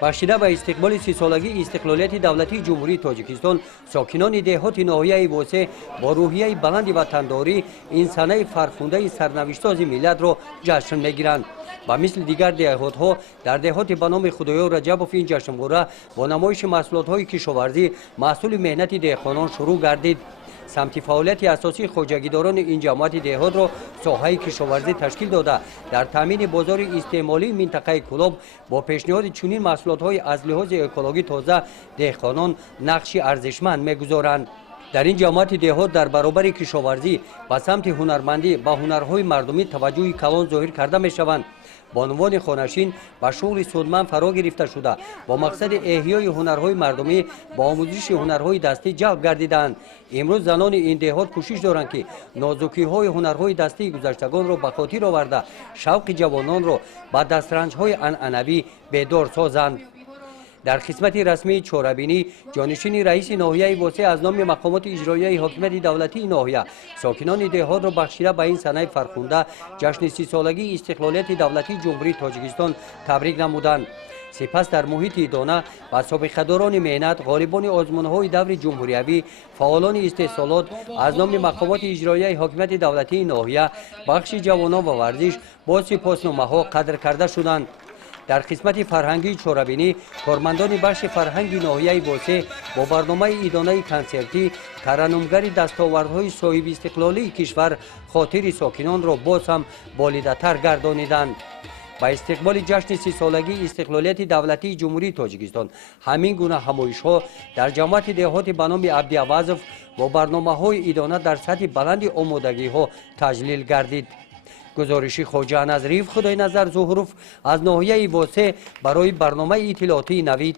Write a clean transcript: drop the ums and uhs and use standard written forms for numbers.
бахшида ба истиқболи 30-солагии истиқлолияти давлатии ҷумҳурии тоҷикистон сокинони деҳоти ноҳияи восе бо рӯҳияи баланди ватандорӣ ин санаи фархундаи сарнавиштсози миллатро ҷашн мегиранд. ба мисли дигар деҳотҳо дар деҳоти ба номи худоё раҷабов ин ҷашнвора бо намоиши маҳсулотҳои кишоварзӣ маҳсули меҳнати деҳқонон шурӯъ гардид. самти фаъолияти асосии хоҷагидорони ин ҷамъияти деҳотро соҳаи кишоварзӣ ташкил дода дар таъмини бозори истеъмолии минтақаи Кӯлоб бо пешниҳоди чунин маҳсулотҳои аз лиҳози экологӣ тоза деҳқонон нақши арзишманд мегузоранд. дар ин ҷамъияти деҳот дар баробари кишоварзӣ ба самти ҳунармандӣ ба ҳунарҳои мардумӣ таваҷҷӯҳи калон зоҳир карда мешаванд. бонувони хонашин ба шуғли судманд фаро гирифта шуда бо мақсади эҳёи ҳунарҳои мардумӣ ба омӯзиши ҳунарҳои дастӣ ҷалб гардиданд. имрӯз занони ин деҳот кӯшиш доранд ки нозукиҳои ҳунарҳои дастии гузаштагонро ба хотир оварда шавқи ҷавононро ба дастранҷҳои анъанавӣ бедор созанд. дар қисмати расмии чорабинӣ ҷонишини раиси ноҳияи восе аз номи мақомоти иҷроияи ҳокимияти давлатии ноҳия сокинони деҳотро бахшида ба ин санаи фархунда ҷашни 30-солагии истиқлолияти давлатии ҷумҳурии тоҷикистон табрик намуданд. сипас дар муҳити идона ба собиқадорони меҳнат ғолибони озмунҳои даври ҷумҳуриявӣ фаъолони истеҳсолот аз номи мақомоти иҷроияи ҳокимияти давлатии ноҳия бахши ҷавонон ва варзиш бо сипосномаҳо қадр карда шуданд. дар қисмати фарҳангии чорабинӣ кормандони бахши фарҳанги ноҳияи восе бо барномаи идонаи консертӣ тараннумгари дастовардҳои соҳиби истиқлолии кишвар хотири сокинонро боз ҳам болидатар гардониданд. ба истиқболи ҷашни 30-солагии истиқлолияти давлатии ҷумҳурии тоҷикистон ҳамин гуна ҳамоишҳо дар ҷамъияти деҳоти ба номи Абдиавазов бо барномаҳои идона дар сатҳи баланди омодагиҳо таҷлил гардид. гузориши хоҷа Назриев Худойназар Зуҳуров аз ноҳияи восе барои барномаи иттилоотии Навид